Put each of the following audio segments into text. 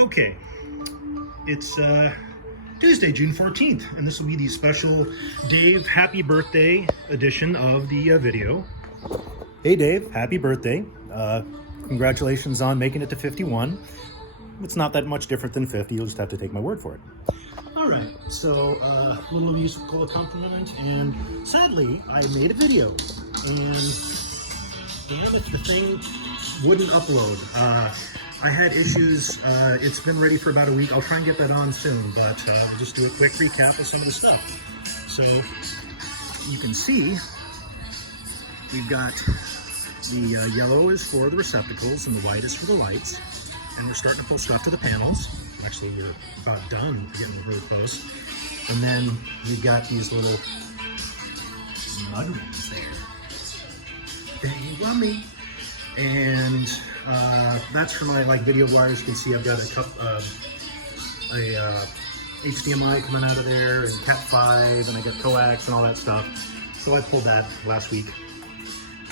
Okay, it's Tuesday, June 14th, and this will be the special Dave happy birthday edition of the video. Hey Dave, happy birthday. Congratulations on making it to 51. It's not that much different than 50, you'll just have to take my word for it. All right, so a little musical accompaniment, and sadly, I made a video, and the thing wouldn't upload. I had issues. It's been ready for about a week. I'll try and get that on soon, but I'll just do a quick recap of some of the stuff. So you can see we've got the yellow is for the receptacles and the white is for the lights. And we're starting to pull stuff to the panels. Actually, we're about done, getting really close. And then we've got these little mud ones there. They love me. And that's for my video wires. You can see I've got a HDMI coming out of there, and Cat 5, and I got coax and all that stuff. So I pulled that last week.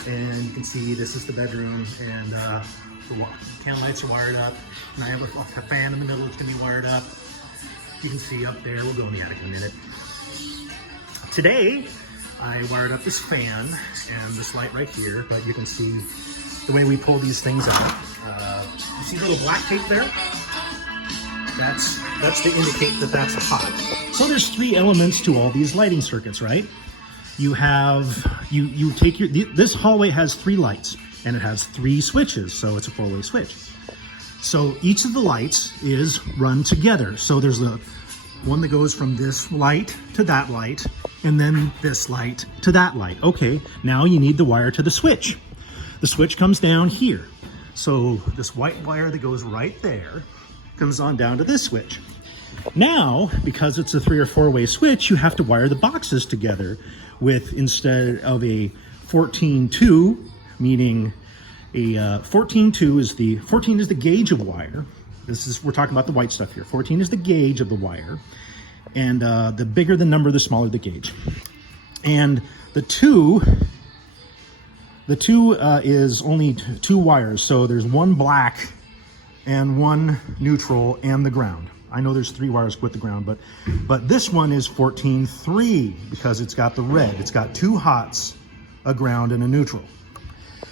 And you can see this is the bedroom, and the can lights are wired up, and I have a fan in the middle that's going to be wired up. You can see up there, we'll go in the attic in a minute. Today, I wired up this fan and this light right here, but you can see the way we pull these things out. You see the little black tape there? That's to indicate that that's hot. So there's three elements to all these lighting circuits, right? You have, you take this hallway has three lights, and it has three switches, so it's a four-way switch. So each of the lights is run together. So there's the one that goes from this light to that light, and then this light to that light. Okay, now you need the wire to the switch. The switch comes down here. So this white wire that goes right there comes on down to this switch. Now, because it's a 3 or 4-way switch, you have to wire the boxes together with, instead of a 14-2, meaning a 14-2 is the 14 is the gauge of wire. We're talking about the white stuff here. 14 is the gauge of the wire, and the bigger the number, the smaller the gauge. And the two is only two wires, so there's one black and one neutral and the ground. I know there's 3 wires with the ground, but this one is 14-3 because it's got the red. It's got 2 hots, a ground, and a neutral.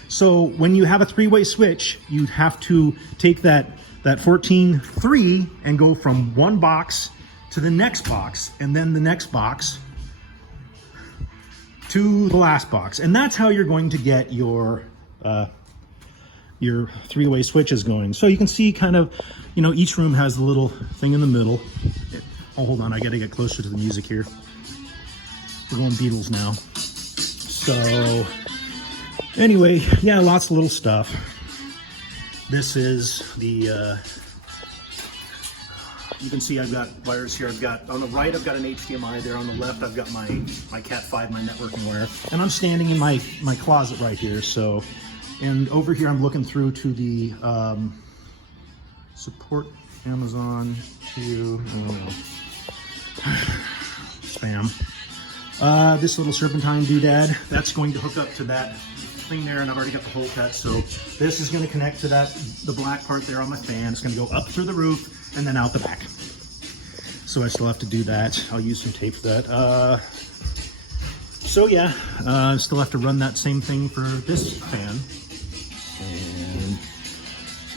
So when you have a 3-way switch, you have to take that 14-3 and go from one box to the next box, and then the next box to the last box. And that's how you're going to get your 3-way switches going. So you can see kind of, each room has a little thing in the middle. Oh, hold on, I gotta get closer to the music here. We're going Beatles now. So anyway, yeah, lots of little stuff. This is the, you can see I've got wires here. I've got, on the right, I've got an HDMI there. On the left, I've got my Cat 5, my networking wire. And I'm standing in my closet right here, so. And over here, I'm looking through to the support Amazon to, I don't know, spam. This little serpentine doodad, that's going to hook up to that thing there, and I've already got the hole cut. So this is going to connect to the black part there on my fan. It's going to go up through the roof and then out the back. So I still have to do that. I'll use some tape for that. So yeah, I still have to run that same thing for this fan.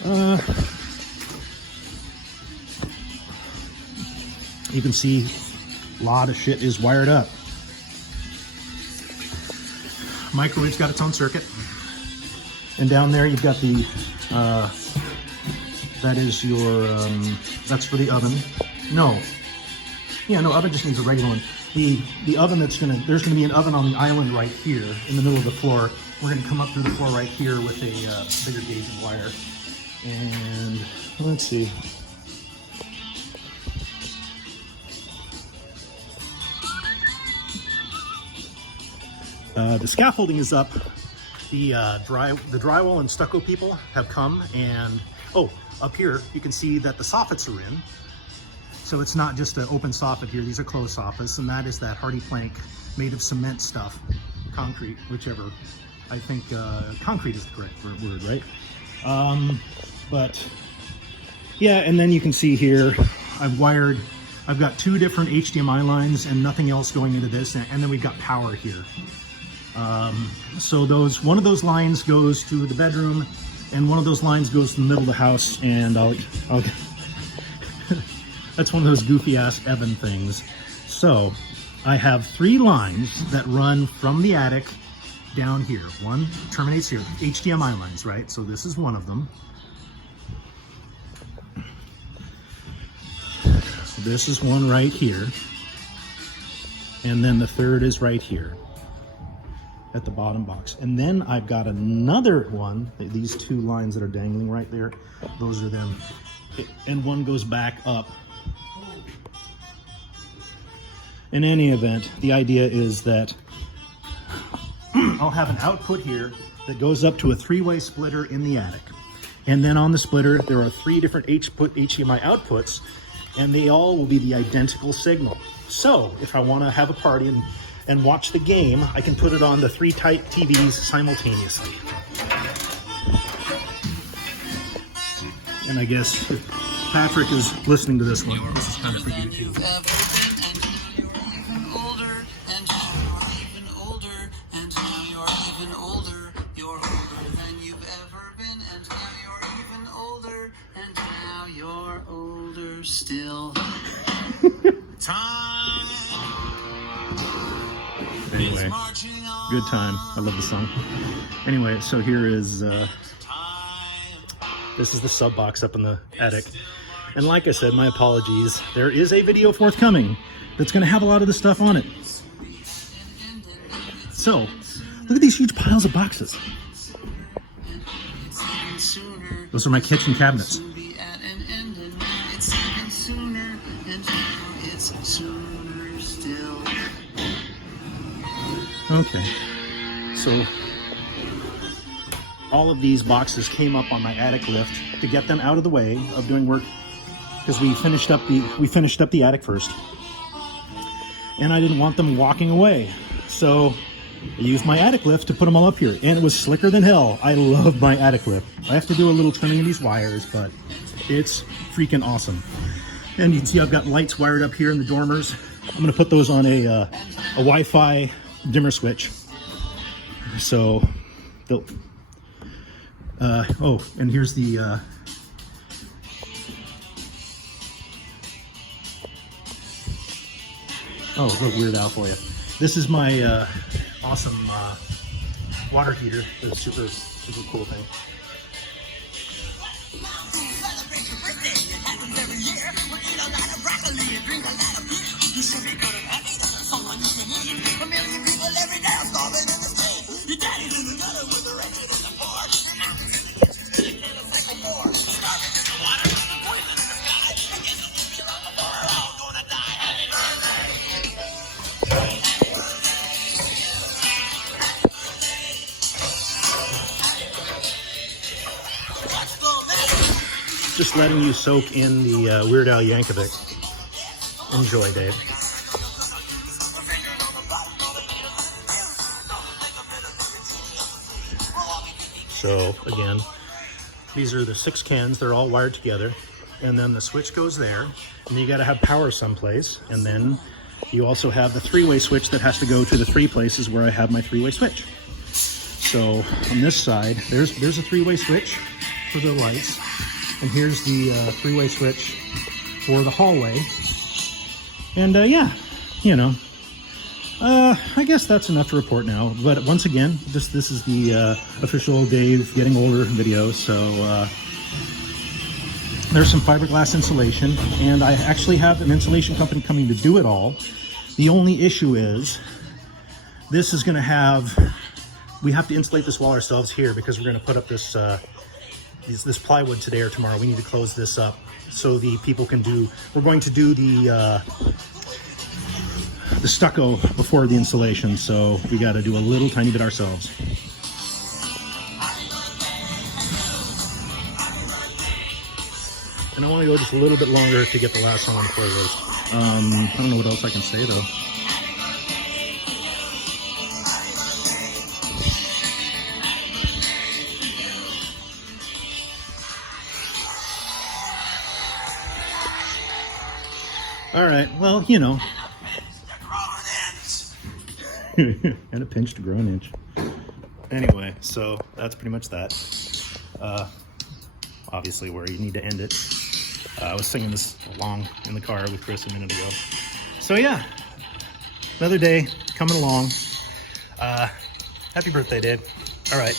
And you can see a lot of shit is wired up. Microwave's got its own circuit. And down there you've got the, that is your, that's for the oven. No. Yeah, no, oven just needs a regular one. The oven there's gonna be an oven on the island right here in the middle of the floor. We're gonna come up through the floor right here with a bigger gauge of wire. And let's see. The scaffolding is up. The drywall and stucco people have come, and up here you can see that the soffits are in. So it's not just an open soffit here, these are closed soffits, and that is that hardy plank made of cement stuff, concrete, whichever. I think concrete is the correct word, right? But Yeah, and then you can see here, I've got 2 different HDMI lines and nothing else going into this, and then we've got power here. So one of those lines goes to the bedroom, and one of those lines goes to the middle of the house, and I'll that's one of those goofy ass Evan things. So I have 3 lines that run from the attic down here. One terminates here, HDMI lines, right? So this is one of them. This is one right here, and then the third is right here at the bottom box. And then I've got another one, these 2 lines that are dangling right there, those are them, and one goes back up. In any event, the idea is that I'll have an output here that goes up to a 3-way splitter in the attic, and then on the splitter there are 3 different HDMI outputs, and they all will be the identical signal. So if I want to have a party and watch the game, I can put it on the 3 tight TVs simultaneously. And I guess if Patrick is listening to this one, this is kind of for you too. Still. Anyway, good time. I love the song. Anyway, so here is this is the sub box up in the attic, and like I said, my apologies, there is a video forthcoming that's going to have a lot of this stuff on it. So look at these huge piles of boxes. Those are my kitchen cabinets. Okay, so all of these boxes came up on my attic lift to get them out of the way of doing work, because we finished up the attic first, and I didn't want them walking away, so I used my attic lift to put them all up here, and it was slicker than hell. I love my attic lift. I have to do a little trimming of these wires, but it's freaking awesome. And you can see I've got lights wired up here in the dormers. I'm going to put those on a Wi-Fi dimmer switch. So they'll oh, and here's the oh, a little weird out for you. This is my awesome water heater. It's super cool thing. Just letting you soak in the Weird Al Yankovic. Enjoy, Dave. So again, these are the 6 cans. They're all wired together, and then the switch goes there, and you got to have power someplace, and then you also have the 3-way switch that has to go to the 3 places where I have my 3-way switch. So on this side, there's a 3-way switch for the lights, and here's the 3-way switch for the hallway. And yeah, you know, I guess that's enough to report now. But once again, this is the official Dave Getting Older video. So there's some fiberglass insulation, and I actually have an insulation company coming to do it all. The only issue is this is going to have, we have to insulate this wall ourselves here because we're going to put up this this plywood today or tomorrow. We need to close this up so the people can do, we're going to do the stucco before the installation, so we got to do a little tiny bit ourselves. And I want to go just a little bit longer to get the last one on the playlist. I don't know what else I can say though. All right. Well, you know. And a pinch to grow an inch. Anyway, so that's pretty much that. Obviously where you need to end it. I was singing this along in the car with Chris a minute ago. So yeah, another day coming along. Happy birthday, Dave. All right.